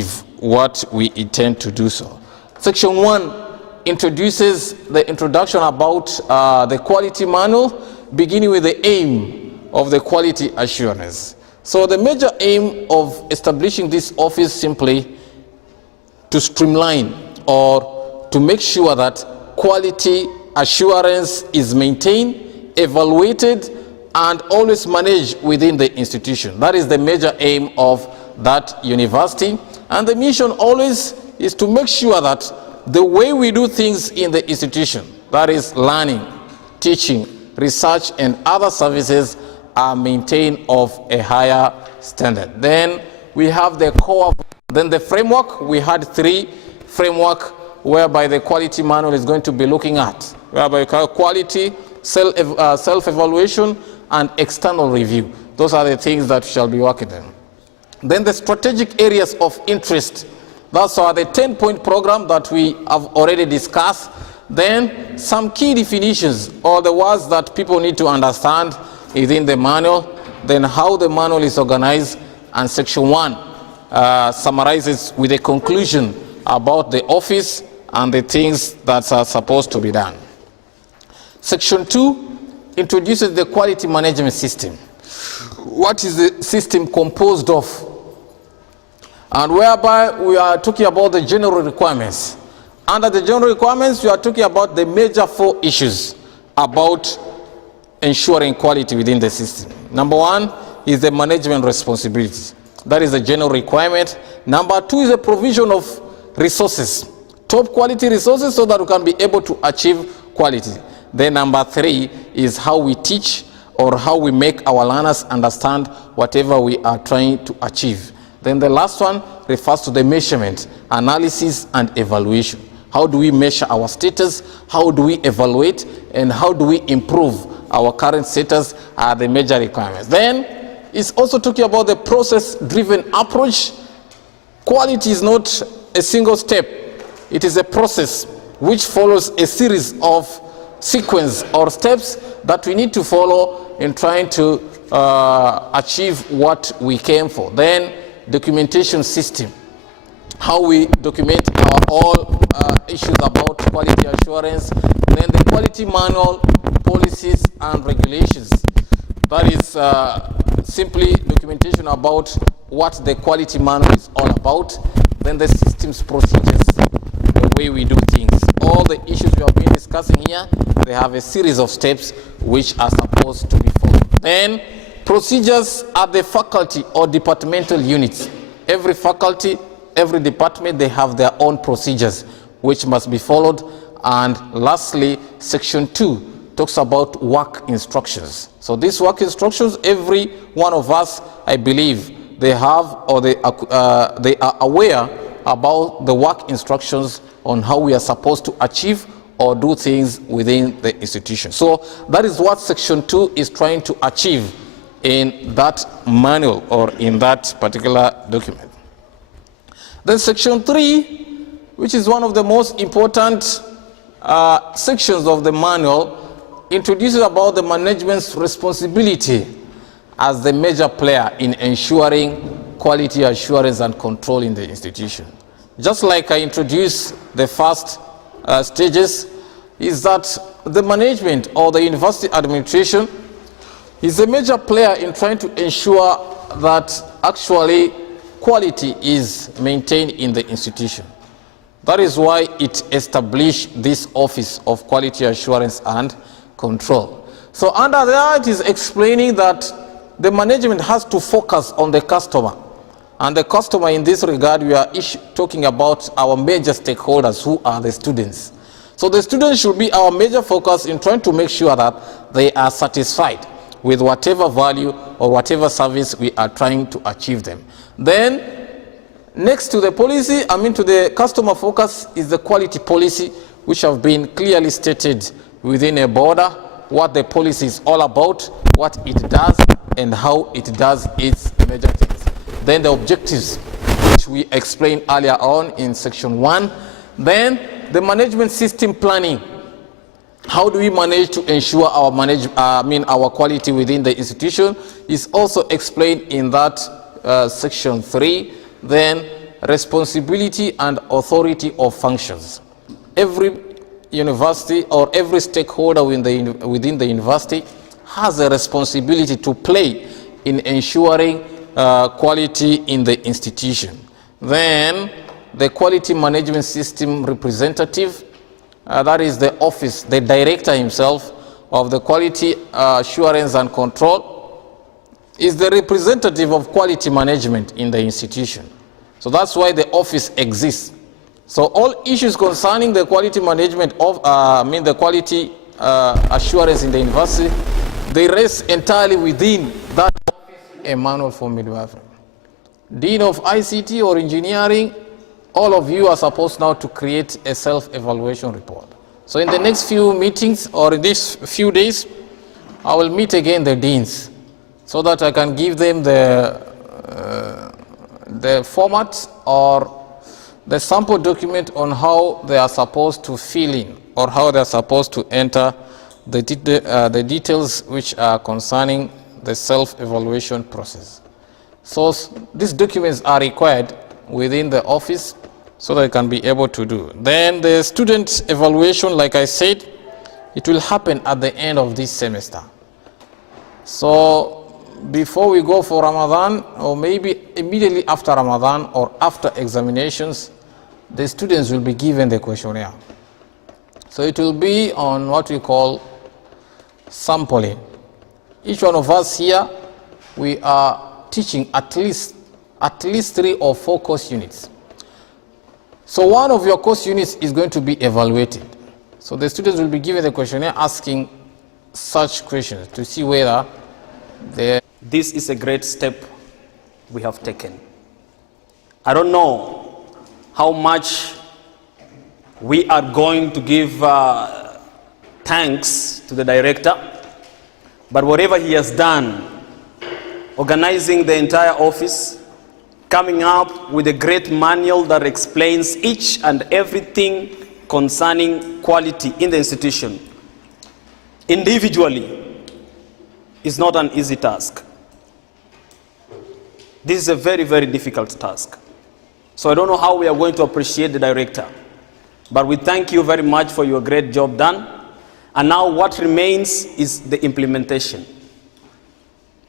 achieve what we intend to do so. Section 1 introduces the introduction about the quality manual, beginning with the aim of the quality assurance. So the major aim of establishing this office simply to streamline or to make sure that quality assurance is maintained, evaluated, and always managed within the institution. That is the major aim of that university. And the mission always is to make sure that the way we do things in the institution, that is learning, teaching, research, and other services, are maintained of a higher standard. Then we have the core, then the framework. We had 3 framework whereby the quality manual is going to be looking at, whereby quality, self-evaluation, and external review. Those are the things that shall be working on. Then the strategic areas of interest. Those are the 10-point program that we have already discussed. Then some key definitions, or the words that people need to understand within the manual. Then how the manual is organized. And section 1 summarizes with a conclusion about the office and the things that are supposed to be done. Section 2 introduces the quality management system. What is the system composed of? And whereby we are talking about the general requirements. Under the general requirements, we are talking about the major 4 issues about ensuring quality within the system. Number 1 is the management responsibility. That is the general requirement. Number 2 is the provision of resources, top quality resources, so that we can be able to achieve quality. Then number 3 is how we teach, or how we make our learners understand whatever we are trying to achieve. Then the last one refers to the measurement, analysis, and evaluation. How do we measure our status? How do we evaluate? And how do we improve our current status are the major requirements. Then it's also talking about the process-driven approach. Quality is not a single step. It is a process which follows a series of sequence or steps that we need to follow in trying to achieve what we came for. Then documentation system, how we document all issues about quality assurance. Then the quality manual, policies, and regulations. That is simply documentation about what the quality manual is all about. Then the systems, procedures, the way we do things. All the issues we have been discussing here, they have a series of steps which are supposed to be followed. Then procedures at the faculty or departmental units. Every faculty, every department, they have their own procedures which must be followed. And lastly, section 2 talks about work instructions. So these work instructions, every one of us, I believe, they have, or they are aware about the work instructions on how we are supposed to achieve or do things within the institution. So that is what section 2 is trying to achieve in that manual or in that particular document. Then section 3, which is one of the most important sections of the manual, introduces about the management's responsibility as the major player in ensuring quality assurance and control in the institution. Just like I introduced the first stages, is that the management or the university administration is a major player in trying to ensure that actually quality is maintained in the institution. That is why it established this Office of Quality Assurance and Control. So under there, it is explaining that the management has to focus on the customer. And the customer in this regard, we are talking about our major stakeholders, who are the students. So the students should be our major focus in trying to make sure that they are satisfied with whatever value or whatever service we are trying to achieve them. Then next to the policy, to the customer focus, is the quality policy, which have been clearly stated within a border, what the policy is all about, what it does, and how it does its major things. Then the objectives, which we explained earlier on in section 1. Then the management system planning. How do we manage to ensure our our quality within the institution is also explained in that section 3. Then responsibility and authority of functions. Every university or every stakeholder within the university has a responsibility to play in ensuring quality in the institution. Then the quality management system representative, that is the office, the director himself of the quality assurance and control, is the representative of quality management in the institution. So that's why the office exists. So all issues concerning the quality management of, the quality assurance in the university, they rest entirely within that office, a manual for midwifery. Dean of ICT or engineering, all of you are supposed now to create a self-evaluation report. So in the next few meetings or in these few days, I will meet again the deans so that I can give them the format or the sample document on how they are supposed to fill in or how they are supposed to enter the details which are concerning the self-evaluation process. So these documents are required within the office so that they can be able to do. Then the student evaluation, like I said, it will happen at the end of this semester. So before we go for Ramadan, or maybe immediately after Ramadan or after examinations, the students will be given the questionnaire. So it will be on what we call sampling. Each one of us here, we are teaching at least 3 or 4 course units. So one of your course units is going to be evaluated. So the students will be given the questionnaire asking such questions to see whether This is a great step we have taken. I don't know how much we are going to give thanks to the director, but whatever he has done, organizing the entire office, coming up with a great manual that explains each and everything concerning quality in the institution, individually, is not an easy task. This is a very, very difficult task. So I don't know how we are going to appreciate the director, but we thank you very much for your great job done. And now what remains is the implementation.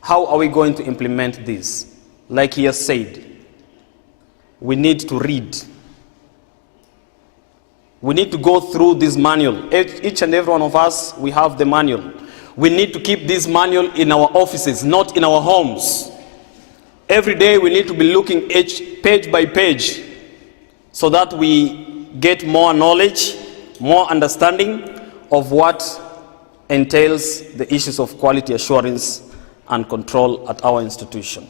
How are we going to implement this? Like he has said, we need to read. We need to go through this manual. Each and every one of us, we have the manual. We need to keep this manual in our offices, not in our homes. Every day we need to be looking page by page so that we get more knowledge, more understanding of what entails the issues of quality assurance and control at our institution.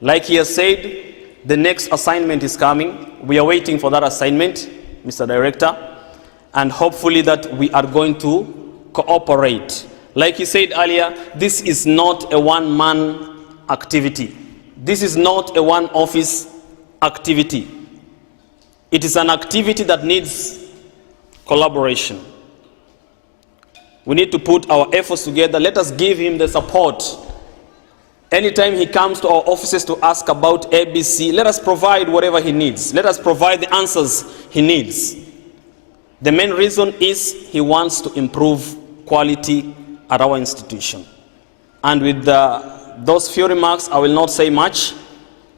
Like he has said, the next assignment is coming. We are waiting for that assignment, Mr. Director, and hopefully that we are going to cooperate. Like he said earlier, this is not a one-man activity. This is not a one-office activity. It is an activity that needs collaboration. We need to put our efforts together. Let us give him the support. Anytime he comes to our offices to ask about ABC, let us provide whatever he needs. Let us provide the answers he needs. The main reason is he wants to improve quality at our institution. And with those few remarks, I will not say much,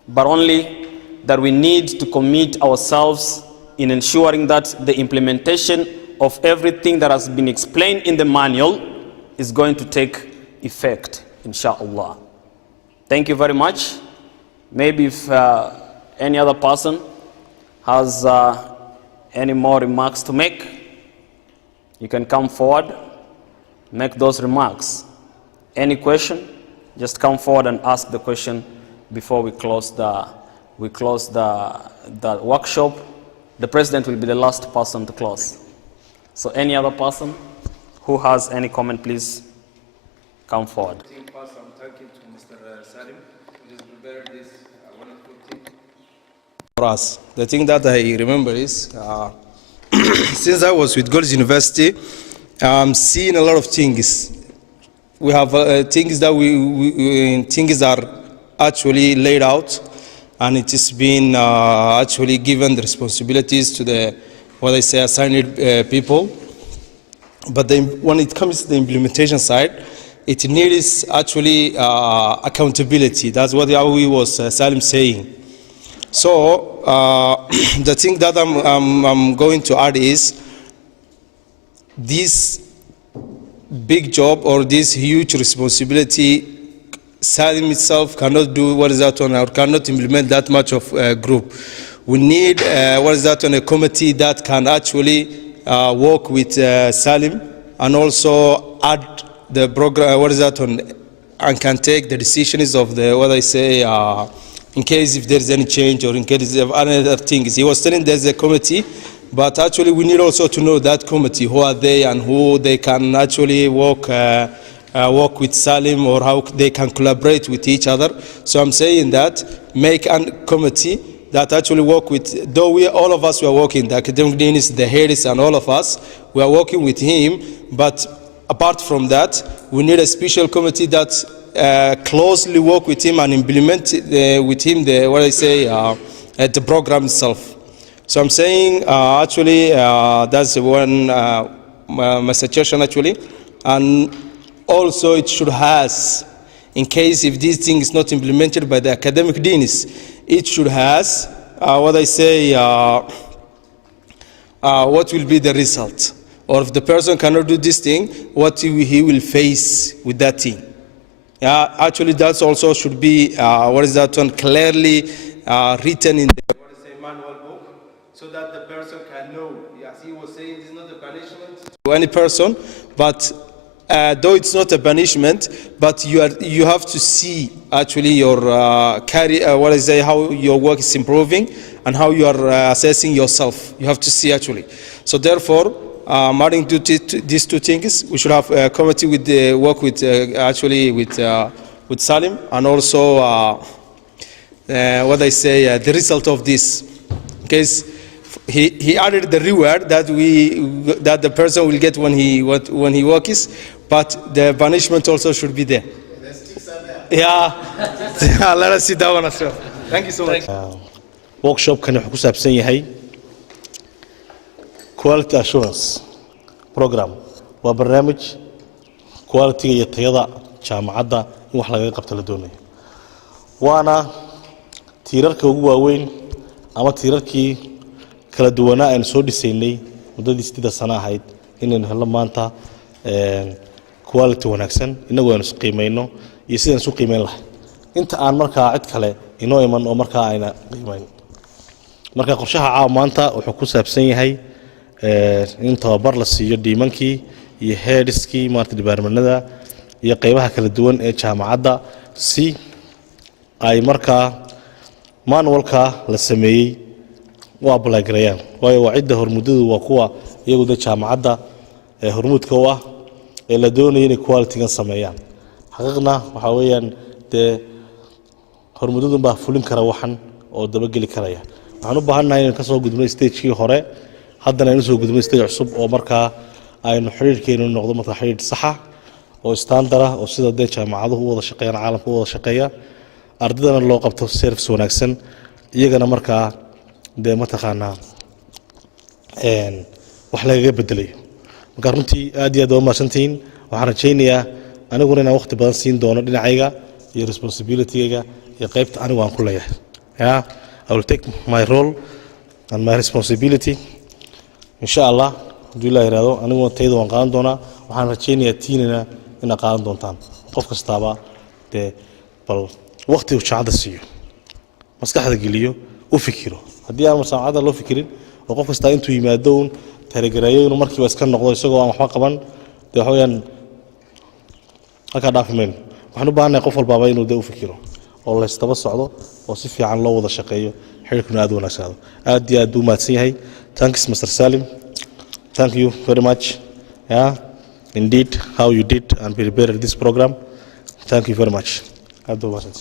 but only that we need to commit ourselves in ensuring that the implementation of everything that has been explained in the manual is going to take effect, inshallah. Thank you very much. Maybe if any other person has any more remarks to make, you can come forward, make those remarks. Any question, just come forward and ask the question before we close the workshop. The president will be the last person to close. So any other person who has any comment, please come forward. I'm talking to Mr. Salim. He just prepared this wonderful thing. For us, the thing that I remember is, since I was with Gollis University, I'm seeing a lot of things. We have things that things are actually laid out, and it is been actually given the responsibilities to the, what I say, assigned people. But when it comes to the implementation side, it needs actually accountability. That's what we was Salim saying. So the thing that I'm going to add is this big job or this huge responsibility, Salim itself cannot do what is that on, or cannot implement that much of a group. We need what is that on, a committee that can actually work with Salim and also add the program, what is that on, and can take the decisions of the, what I say, in case if there's any change or in case of other things. He was telling there's a committee, but actually we need also to know that committee, who are they and who they can actually work with Salim, or how they can collaborate with each other. So I'm saying that make a committee that actually work with, though all of us were working, the academic deans, the heads, and all of us, we are working with him, but apart from that, we need a special committee that closely work with him and implement with him the, what I say, the program itself. So I'm saying actually that's one my suggestion actually, and also it should has, in case if this thing is not implemented by the academic deans, it should has what I say, what will be the result, or if the person cannot do this thing, what he will face with that thing. Yeah, actually that also should be what is that one, clearly written in the, what is a manual book, so that the person can know. As he was saying, it's not a punishment to any person, but though it's not a punishment, but you have to see actually your what I say, how your work is improving and how you are assessing yourself. You have to see actually. So therefore, adding to these two things, we should have a committee with the work with actually with Salim, and also what I say, the result of this. Because he added the reward that the person will get when he works, but the punishment also should be there. Yeah, let us sit down as well. Thank you so much. Workshop kan wuxuu ku saabsan yahay quality assurance program. Waa barnaamij quality iyo tayada jaamacada in wax laga qabto la doonayo. Waana tiirarka ugu waaweyn ama tiirarkii kala duwanaa aan soo dhisaynay muddadii 6 sano ahayd inaan helo maanta quality wanaagsan inagu aan isku qiimeeyno iyo sidaan isku qiimeyn lahayn inta aan markaa cid kale inoo iman oo markaa ayna qiimeyn. Marka qorshaha maanta wuxuu ku saabsan yahay in tababar la siiyo dhiimankii iyo headskii maanta departmentada iyo qaybaha kala duwan ee jaamacadda si ay markaa manualka la sameeyay waa balaagrayaan. Waayo waa cidda hormuudadu waa kuwa iyagu da jaamacadda hormuudka u ah ee la doonayo inay quality-gan sameeyaan. xaqiiqna waxa weeyaan de hormuudadu baa fulin kara waxan oo daba gali karaya. waxaan u baahanahay inaan ka soo gudubno stage-kii hore, haddana aynu soo gudubno stage cusub oo markaa aynu xiriirkeenu noqdo markaa xiriir sax ah oo standard ah oo sida de jaamacaduhu u wada shaqeeyaan, caalamku u wada shaqeeya, ardadana loo qabto service wanaagsan, iyagana markaa de mataqaanaa wax laga bedelayo. marka runtii aad iyo aad u mahadsantihiin. waxaan rajaynayaa aniguna inaan waqti badan siin doono dhinacayga iyo responsibility-ga iyo qaybta anigu aan ku leeyahay. I will take my role and my responsibility. Inshallah, haddii la yiraahdo aniguna tayada waan qaadan doonaa. waxaan rajaynayaa tiinina inaad qaadan doontaan. qof kastaaba dee bal waqti uu jaacada siiyo, maskaxda geliyo, u fikiro. haddii aan masaacada loo fikirin oo qof kasta intuu yimaado uun taageerayo inuu markiiba iska noqdo isagoo aan waxba qaban, dee waxayaan halkaa dhaafi mayno. waxaan u baahanahay qof walbaaba inuu dee u fikiro oo la istaba socdo oo si fiican loo wada shaqeeyo, xiriirkuna aad u wanaagsanaado. aad iyo aad buu mahadsan yahay. Thanks Mr. Salim. Thank you very much. Indeed how you did and prepared this program. Thank you very much. aad buu mahadsan.